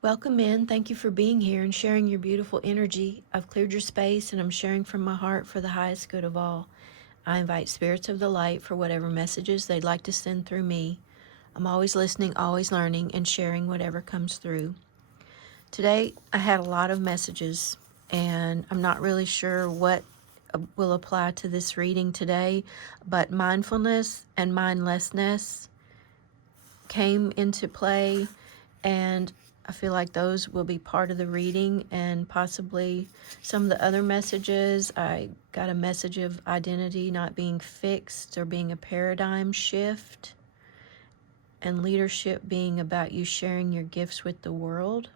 Welcome in. Thank you for being here and sharing your beautiful energy. I've cleared your space and I'm sharing from my heart for the highest good of all. I invite spirits of the light for whatever messages they'd like to send through me. I'm always listening, always learning, and sharing whatever comes through. Today, I had a lot of messages, and I'm not really sure what will apply to this reading today, but mindfulness and mindlessness came into play, and I feel like those will be part of the reading and possibly some of the other messages. I got a message of identity not being fixed or being a paradigm shift, and leadership being about you sharing your gifts with the world,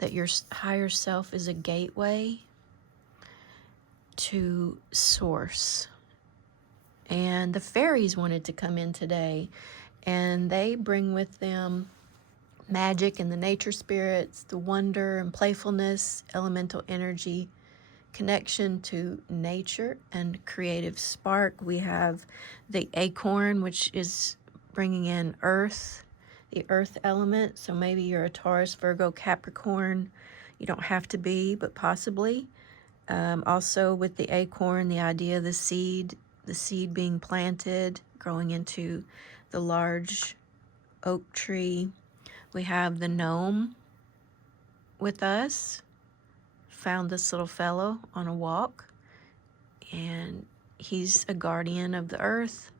that your higher self is a gateway to source. And the fairies wanted to come in today, and they bring with them magic and the nature spirits, the wonder and playfulness, elemental energy, connection to nature, and creative spark. We have the acorn, which is bringing in earth, the earth element. So maybe you're a Taurus, Virgo, Capricorn. You don't have to be, but possibly. Also with the acorn, the idea of the seed being planted, growing into the large oak tree. We have the gnome with us. Found this little fellow on a walk, and he's a guardian of the earth.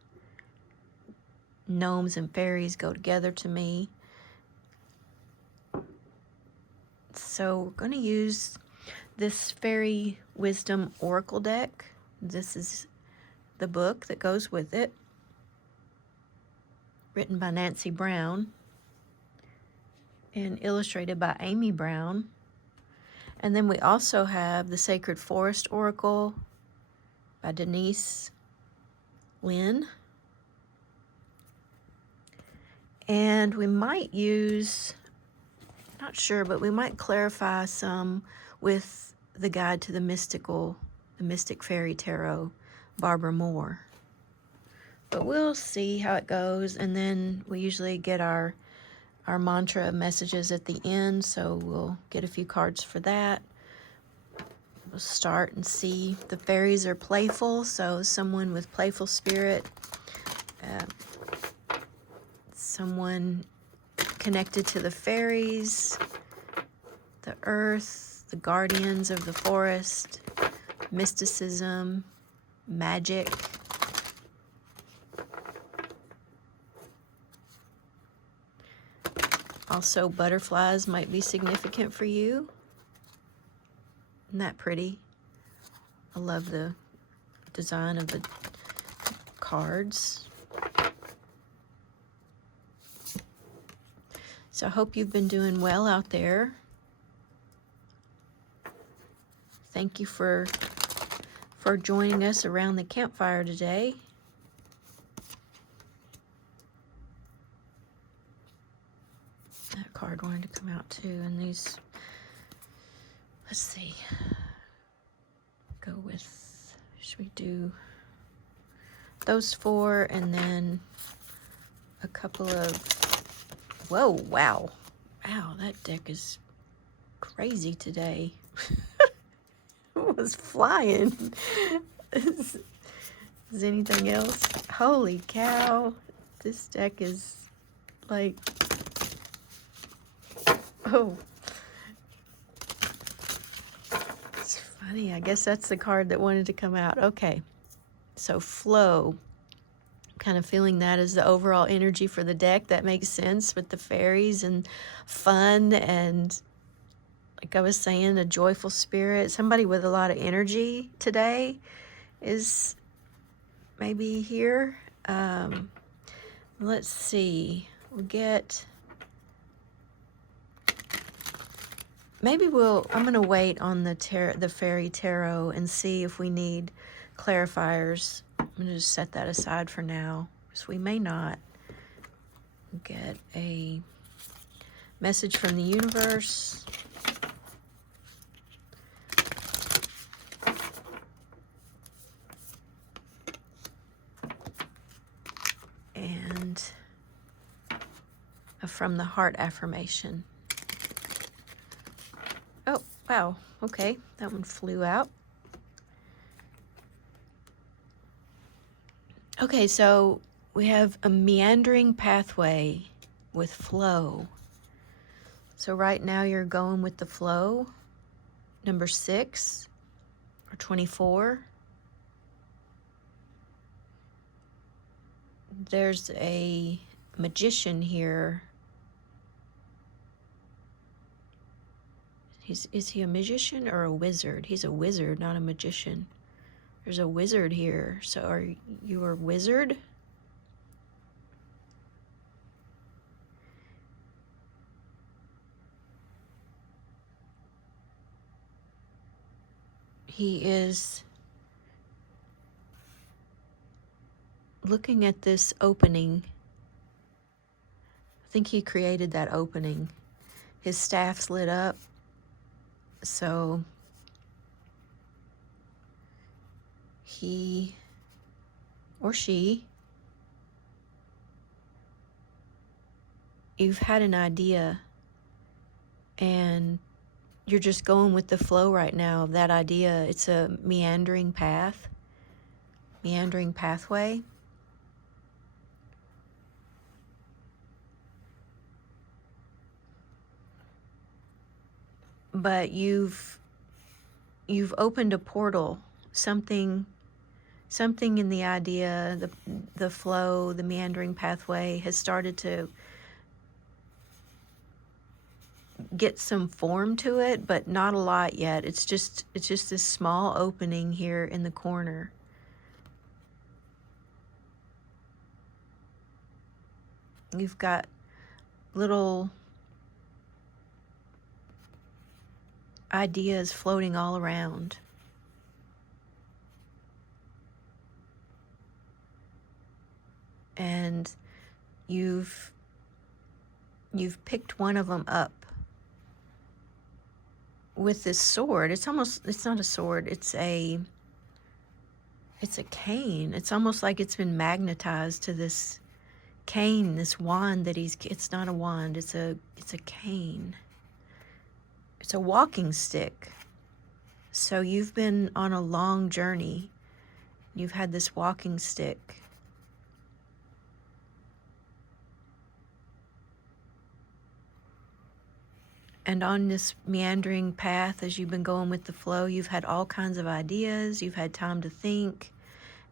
Gnomes and fairies go together to me. So we're going to use this Fairy Wisdom Oracle deck. This is the book that goes with it, written by Nancy Brown and illustrated by Amy Brown. And then we also have the Sacred Forest Oracle by Denise Lynn. And we might use, not sure, but we might clarify some with the Guide to the Mystic Fairy Tarot, Barbara Moore. But we'll see how it goes, and then we usually get our mantra messages at the end, so we'll get a few cards for that. We'll start and see. The fairies are playful, so someone with playful spirit, someone connected to the fairies, the earth, the guardians of the forest, mysticism, magic. Also, butterflies might be significant for you. Isn't that pretty? I love the design of the cards. So I hope you've been doing well out there. Thank you for joining us around the campfire today. That card wanted to come out too, and these, let's see, go with, should we do those four and then a couple of, whoa, wow, that deck is crazy today. It was flying. Is anything else? Holy cow, this deck is like, oh, it's funny. I guess that's the card that wanted to come out. Okay, so flow. Kind of feeling that as the overall energy for the deck. That makes sense with the fairies and fun, and like I was saying, a joyful spirit. Somebody with a lot of energy today is maybe here. Let's see. We'll get, maybe I'm going to wait on the fairy tarot and see if we need clarifiers. I'm going to just set that aside for now, because we may not. Get a message from the universe. And from the heart affirmation. Wow, okay, that one flew out. Okay, so we have a meandering pathway with flow. So right now you're going with the flow. Number 6 or 24. There's a magician here. Is he a magician or a wizard? He's a wizard, not a magician. There's a wizard here. So are you a wizard? He is looking at this opening. I think he created that opening. His staff's lit up. So he or she, you've had an idea and you're just going with the flow right now of that idea. It's a meandering path, meandering pathway. But you've opened a portal, something in the idea, the flow, the meandering pathway has started to get some form to it, but not a lot yet. It's just this small opening here in the corner. You've got little ideas floating all around. And you've picked one of them up with this sword. It's not a sword, it's a cane. It's almost like it's been magnetized to this cane, this wand that it's not a wand, it's a cane. It's a walking stick. So you've been on a long journey. You've had this walking stick. And on this meandering path, as you've been going with the flow, you've had all kinds of ideas, you've had time to think,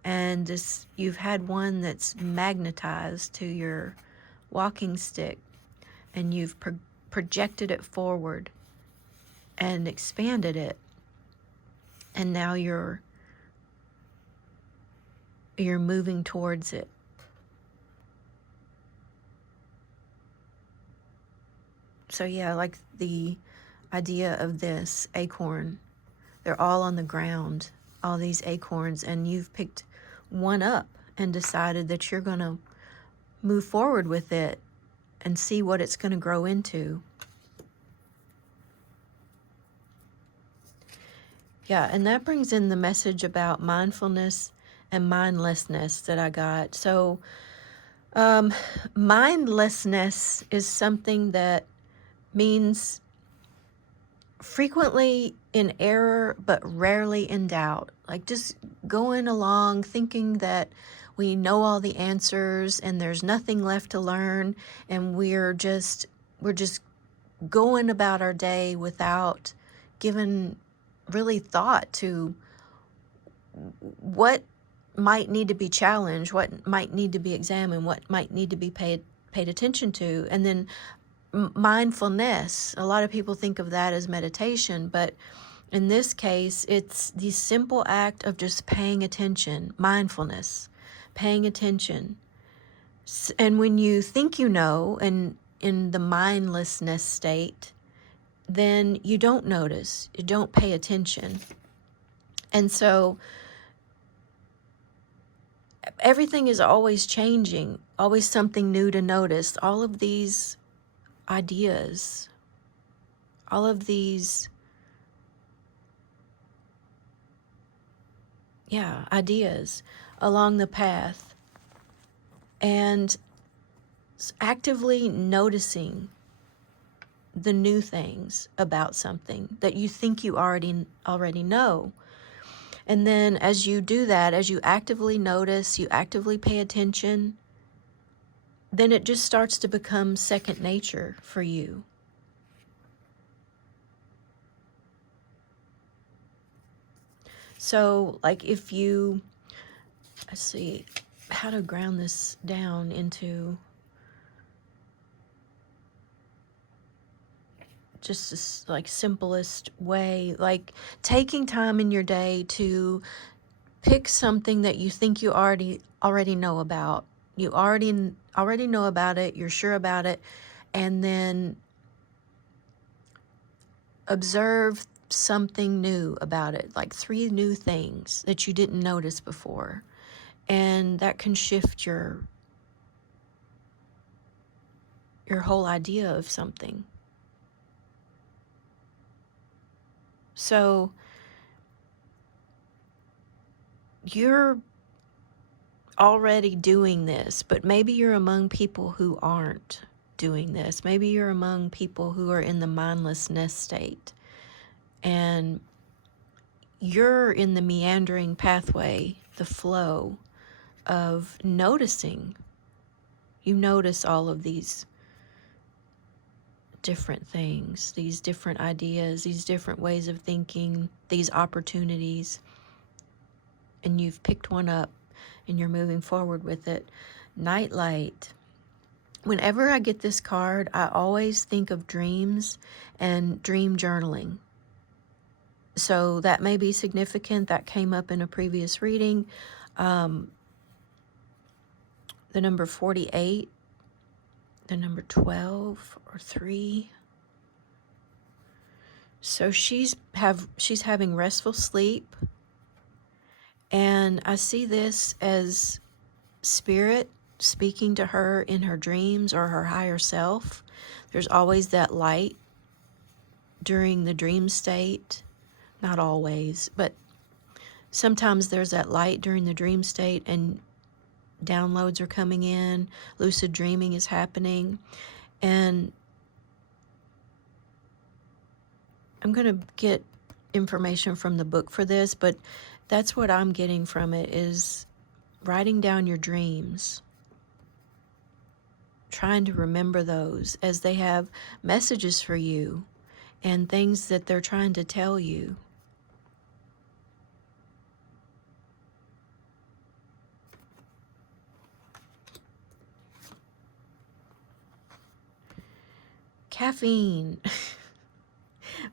and you've had one that's magnetized to your walking stick, and you've projected it forward and expanded it, and now you're moving towards it. So yeah, like the idea of this acorn, they're all on the ground, all these acorns, and you've picked one up and decided that you're going to move forward with it and see what it's going to grow into. Yeah, and that brings in the message about mindfulness and mindlessness that I got. So mindlessness is something that means frequently in error, but rarely in doubt. Like just going along thinking that we know all the answers and there's nothing left to learn, and we're just going about our day without giving really thought to what might need to be challenged, what might need to be examined, what might need to be paid attention to. And then mindfulness, a lot of people think of that as meditation, but in this case, it's the simple act of just paying attention, mindfulness, paying attention. And when you think you know, and in the mindlessness state, then you don't notice, you don't pay attention. And so everything is always changing, always something new to notice. All of these ideas, all of these, ideas along the path, and actively noticing the new things about something that you think you already know. And then as you do that, as you actively notice, you actively pay attention, then it just starts to become second nature for you. So, like, if you, let's see how to ground this down into just this, like, simplest way, like taking time in your day to pick something that you think you already know about. You already know about it, you're sure about it, and then observe something new about it, like 3 new things that you didn't notice before. And that can shift your whole idea of something. So you're already doing this, but maybe you're among people who aren't doing this. Maybe you're among people who are in the mindlessness state, and you're in the meandering pathway, the flow of noticing. You notice all of these different things, these different ideas, these different ways of thinking, these opportunities, and you've picked one up and you're moving forward with it. Nightlight. Whenever I get this card, I always think of dreams and dream journaling. So that may be significant. That came up in a previous reading. The number 48, the number 12 or 3. So she's having restful sleep, and I see this as spirit speaking to her in her dreams or her higher self. There's always that light during the dream state. Not always, but sometimes there's that light during the dream state, and downloads are coming in, lucid dreaming is happening. And I'm going to get information from the book for this, but that's what I'm getting from it, is writing down your dreams, trying to remember those as they have messages for you and things that they're trying to tell you. Caffeine.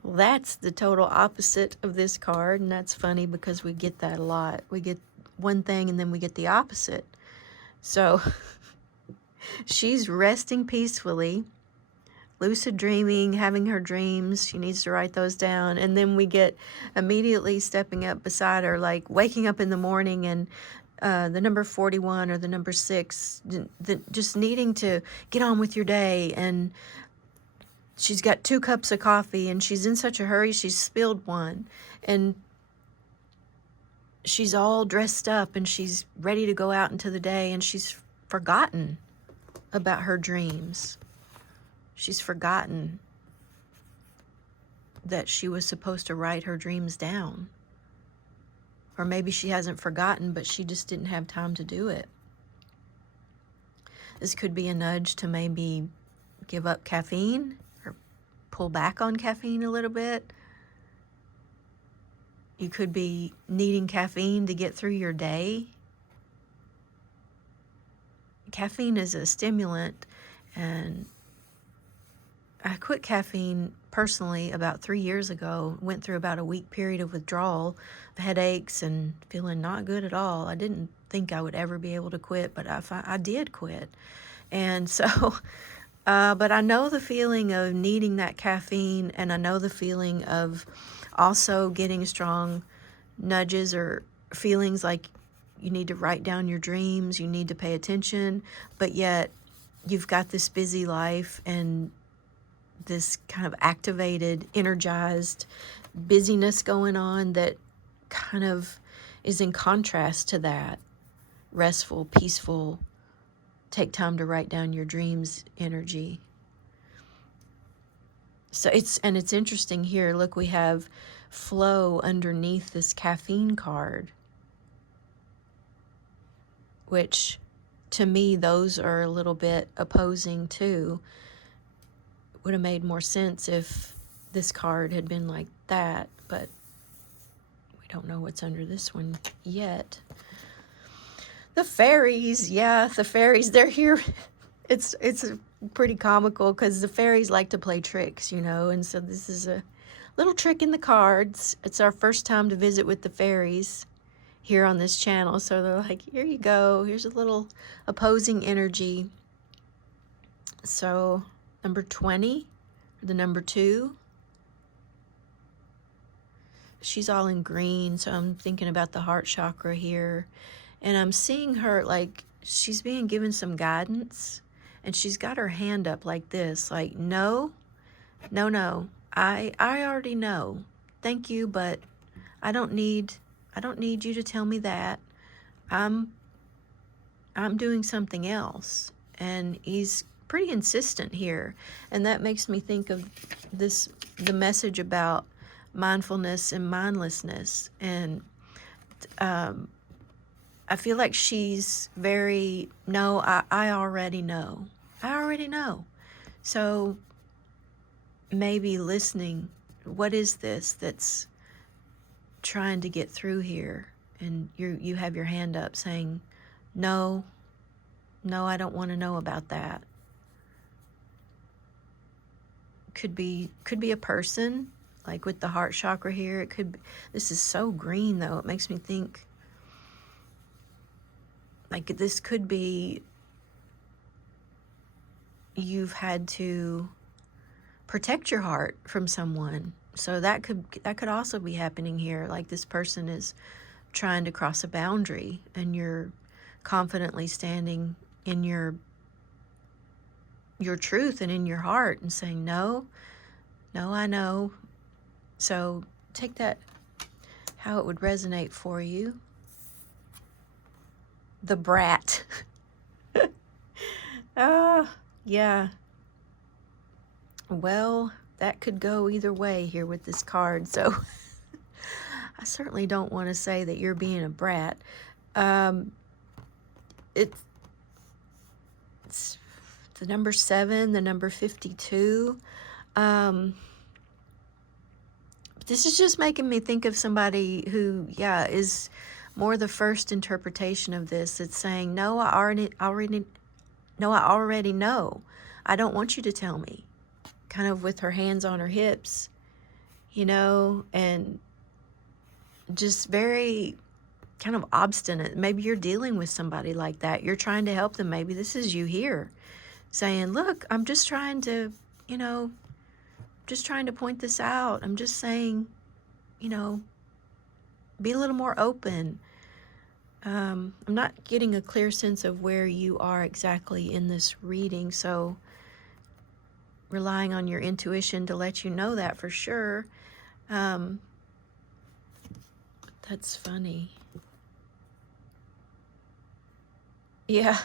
Well, that's the total opposite of this card, and that's funny because we get that a lot. We get one thing and then we get the opposite. So she's resting peacefully, lucid dreaming, having her dreams. She needs to write those down. And then we get immediately stepping up beside her, like waking up in the morning, and the number 41 or the number 6, just needing to get on with your day. And she's got 2 cups of coffee, and she's in such a hurry, she's spilled one. And she's all dressed up, and she's ready to go out into the day, and she's forgotten about her dreams. She's forgotten that she was supposed to write her dreams down. Or maybe she hasn't forgotten, but she just didn't have time to do it. This could be a nudge to maybe give up caffeine or pull back on caffeine a little bit. You could be needing caffeine to get through your day. Caffeine is a stimulant, and I quit caffeine personally about 3 years ago. Went through about a week period of withdrawal, headaches, and feeling not good at all. I didn't think I would ever be able to quit, but I did quit. And so, but I know the feeling of needing that caffeine, and I know the feeling of also getting strong nudges or feelings like you need to write down your dreams, you need to pay attention, but yet you've got this busy life and this kind of activated, energized busyness going on that kind of is in contrast to that restful, peaceful, take time to write down your dreams energy. So it's interesting here. Look, we have flow underneath this caffeine card, which to me, those are a little bit opposing too. Would have made more sense if this card had been like that, but we don't know what's under this one yet. The fairies, yeah, the fairies, they're here. It's pretty comical because the fairies like to play tricks, you know, and so this is a little trick in the cards. It's our first time to visit with the fairies here on this channel, so they're like, here you go, here's a little opposing energy. So number 20, the number 2, she's all in green, so I'm thinking about the heart chakra here, and I'm seeing her like she's being given some guidance, and she's got her hand up like this, like, no, I already know, thank you, but I don't need you to tell me that. I'm doing something else. And he's pretty insistent here, and that makes me think of the message about mindfulness and mindlessness. And I feel like she's very, no, I already know. So maybe listening, what is this that's trying to get through here? And you have your hand up saying, no, I don't want to know about that. Could be a person, like with the heart chakra here. It could be, this is so green though, it makes me think like this could be you've had to protect your heart from someone. So that could also be happening here. Like this person is trying to cross a boundary, and you're confidently standing in your truth and in your heart and saying, no, I know. So take that, how it would resonate for you. The brat. Yeah. Well, that could go either way here with this card. So I certainly don't want to say that you're being a brat. It's the number 7, the number 52. This is just making me think of somebody who, yeah, is more the first interpretation of this. It's saying, no, I already know. I don't want you to tell me. Kind of with her hands on her hips, you know, and just very kind of obstinate. Maybe you're dealing with somebody like that. You're trying to help them. Maybe this is you here saying, look, I'm just trying to, you know, just trying to point this out. I'm just saying, you know, be a little more open. I'm not getting a clear sense of where you are exactly in this reading, so relying on your intuition to let you know that for sure. That's funny. Yeah.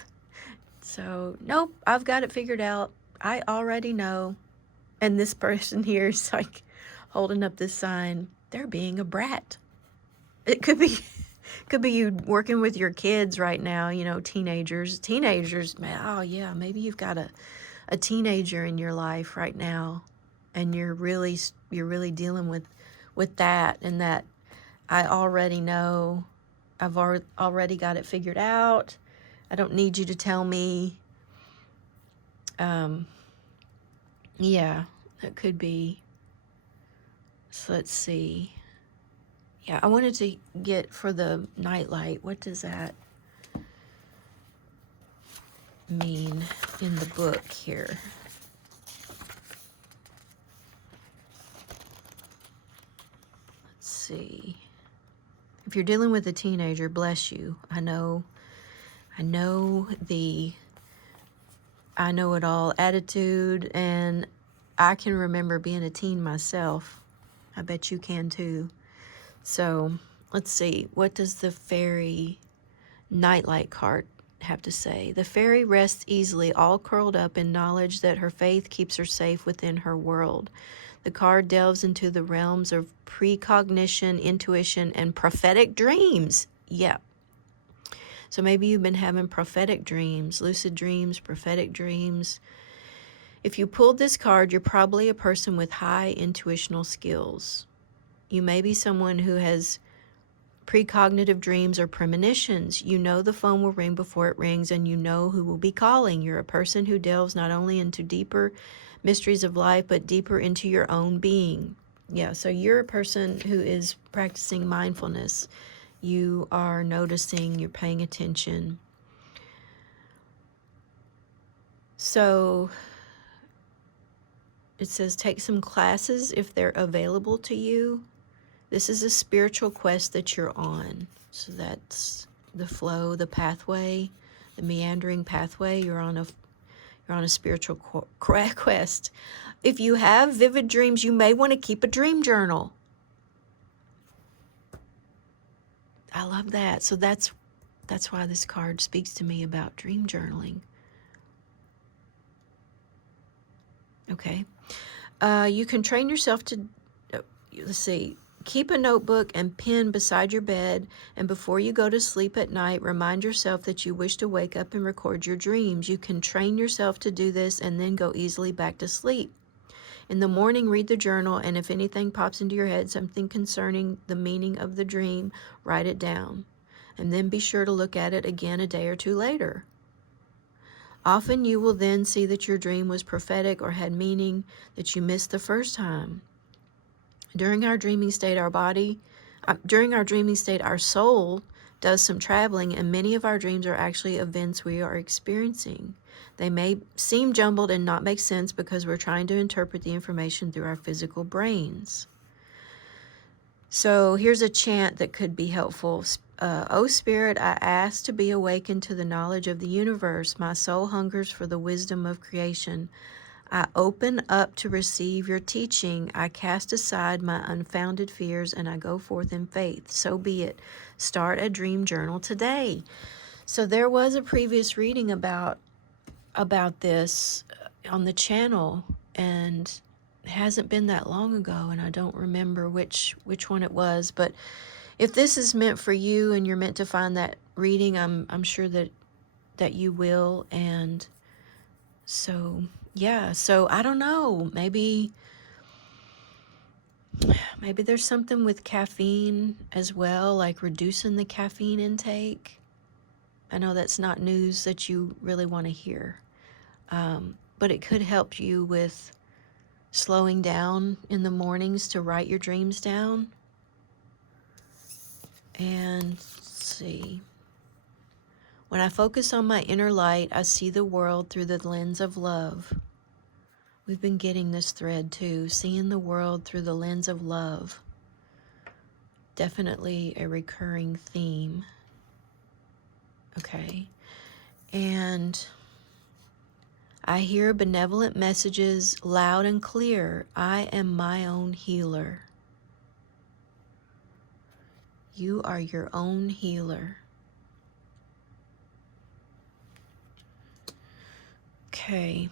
So, nope, I've got it figured out. I already know. And this person here is like holding up this sign. They're being a brat. It could be you working with your kids right now, you know, teenagers, man, oh yeah, maybe you've got a teenager in your life right now, and you're really dealing with that, and that I already know, I've already got it figured out. I don't need you to tell me. Yeah, that could be. So let's see. Yeah, I wanted to get for the nightlight, what does that mean in the book here? Let's see. If you're dealing with a teenager, bless you. I know the I know it all attitude, and I can remember being a teen myself. I bet you can too. So let's see, what does the fairy nightlight card have to say. The fairy rests easily, all curled up in knowledge that her faith keeps her safe within her world. The card delves into the realms of precognition, intuition, and prophetic dreams. Yeah. So maybe you've been having prophetic dreams, lucid dreams, prophetic dreams. If you pulled this card, you're probably a person with high intuitional skills. You may be someone who has precognitive dreams or premonitions. You know the phone will ring before it rings, and you know who will be calling. You're a person who delves not only into deeper mysteries of life, but deeper into your own being. Yeah, so you're a person who is practicing mindfulness. You are noticing, you're paying attention. So it says take some classes if they're available to you. This is a spiritual quest that you're on. So that's the flow, the pathway, the meandering pathway. You're on a spiritual quest. If you have vivid dreams, you may want to keep a dream journal. I love that. So that's why this card speaks to me about dream journaling. Okay. You can train yourself to, let's see, keep a notebook and pen beside your bed, and before you go to sleep at night, remind yourself that you wish to wake up and record your dreams. You can train yourself to do this and then go easily back to sleep. In the morning, read the journal, and if anything pops into your head, something concerning the meaning of the dream, write it down. And then be sure to look at it again a day or two later. Often you will then see that your dream was prophetic or had meaning that you missed the first time. During our dreaming state, our soul does some traveling, and many of our dreams are actually events we are experiencing. They may seem jumbled and not make sense because we're trying to interpret the information through our physical brains. So here's a chant that could be helpful. O Spirit, I ask to be awakened to the knowledge of the universe. My soul hungers for the wisdom of creation. I open up to receive your teaching. I cast aside my unfounded fears and I go forth in faith. So be it. Start a dream journal today. So there was a previous reading about this on the channel, and it hasn't been that long ago, and I don't remember which one it was. But if this is meant for you and you're meant to find that reading, I'm sure that you will. And so yeah, so I don't know, maybe there's something with caffeine as well, like reducing the caffeine intake. I know that's not news that you really want to hear, but it could help you with slowing down in the mornings to write your dreams down. And let's see. When I focus on my inner light, I see the world through the lens of love. We've been getting this thread too, seeing the world through the lens of love. Definitely a recurring theme. Okay. And I hear benevolent messages loud and clear. I am my own healer. You are your own healer. Okay.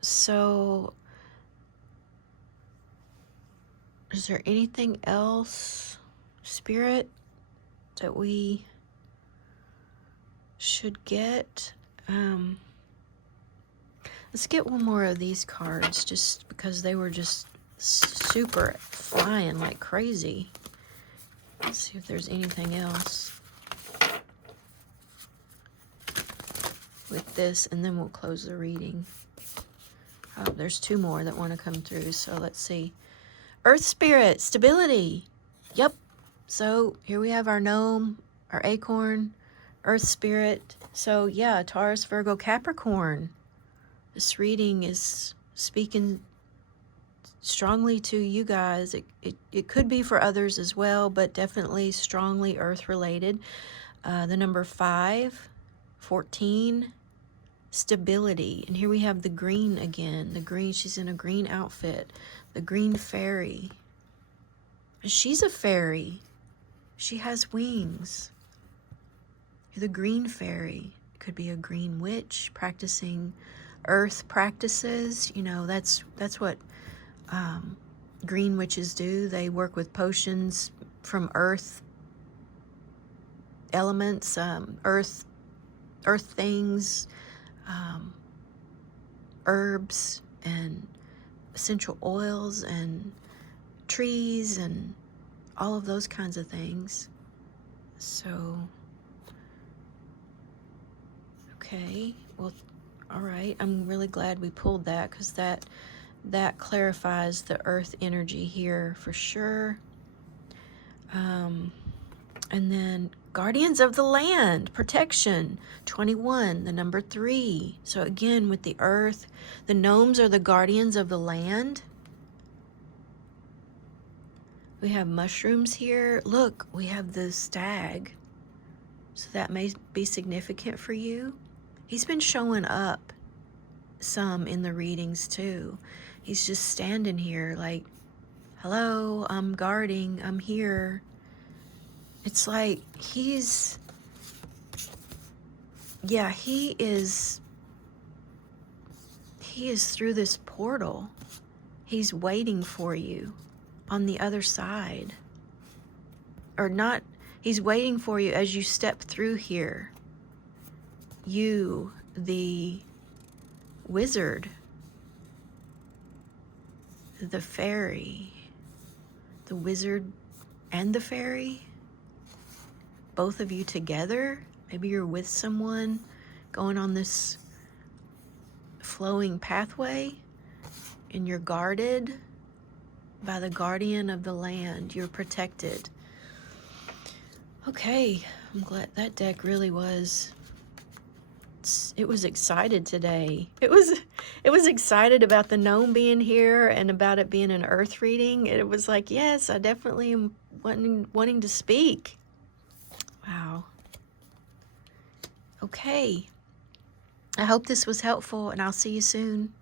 So, is there anything else, Spirit, that we should get? Let's get one more of these cards, just because they were just super flying like crazy. Let's see if there's anything else with this, and then we'll close the reading. Oh, there's two more that want to come through, so let's see. Earth Spirit, stability. Yep. So here we have our gnome, our acorn, Earth Spirit. So yeah, Taurus, Virgo, Capricorn. This reading is speaking strongly to you guys. It could be for others as well, but definitely strongly Earth related. The number 5, 14, stability. And here we have the green again. The green, she's in a green outfit. The green fairy. She's a fairy. She has wings. You're the green fairy. It could be a green witch practicing earth practices. You know, that's what green witches do. They work with potions from earth elements, earth things, herbs and essential oils and trees and all of those kinds of things. So, okay, well, all right. I'm really glad we pulled that, because that clarifies the earth energy here for sure. And then guardians of the land, protection, 21, the number 3. So again, with the earth, the gnomes are the guardians of the land. We have mushrooms here. Look, we have the stag. So that may be significant for you. He's been showing up some in the readings too. He's just standing here like, hello, I'm guarding, I'm here. It's like he is through this portal. He's waiting for you on the other side. Or not, he's waiting for you as you step through here. You, the wizard, the fairy, the wizard and the fairy, both of you together. Maybe you're with someone going on this flowing pathway, and you're guarded by the guardian of the land. You're protected. Okay, I'm glad that deck really was, it was excited today. It was excited about the gnome being here and about it being an earth reading. It was like, yes, I definitely am wanting to speak. Wow. Okay. I hope this was helpful, and I'll see you soon.